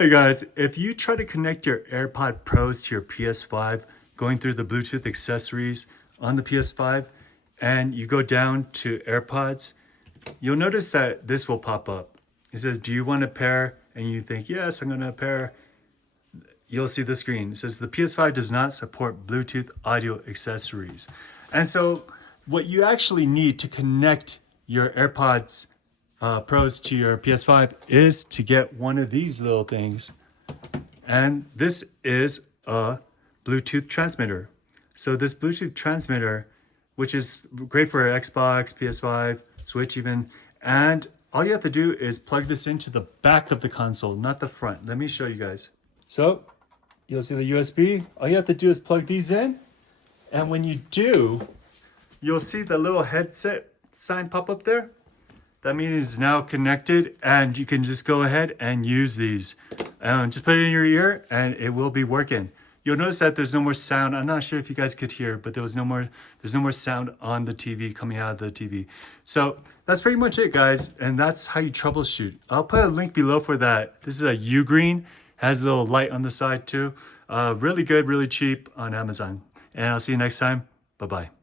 Hey guys, if you try to connect your AirPod Pros to your PS5, going through the Bluetooth accessories on the PS5, and you go down to AirPods, you'll notice that this will pop up. It says, do you want to pair? And you think, yes, I'm going to pair. You'll see the screen. It says the PS5 does not support Bluetooth audio accessories. And so what you actually need to connect your AirPods Pros to your PS5 is to get one of these little things. And this is a Bluetooth transmitter. So this Bluetooth transmitter, which is great for Xbox, PS5, Switch even, and all you have to do is plug this into the back of the console, not the front. Let me show you guys. So you'll see the USB. All you have to do is plug these in. And when you do, you'll see the little headset sign pop up there. That means it's now connected and you can just go ahead and use these. Just put it in your ear and it will be working. You'll notice that there's no more sound. I'm not sure if you guys could hear, but there's no more sound on the TV coming out of the TV. So that's pretty much it, guys. And that's how you troubleshoot. I'll put a link below for that. This is a U-Green, has a little light on the side too. Really good, really cheap on Amazon. And I'll see you next time. Bye-bye.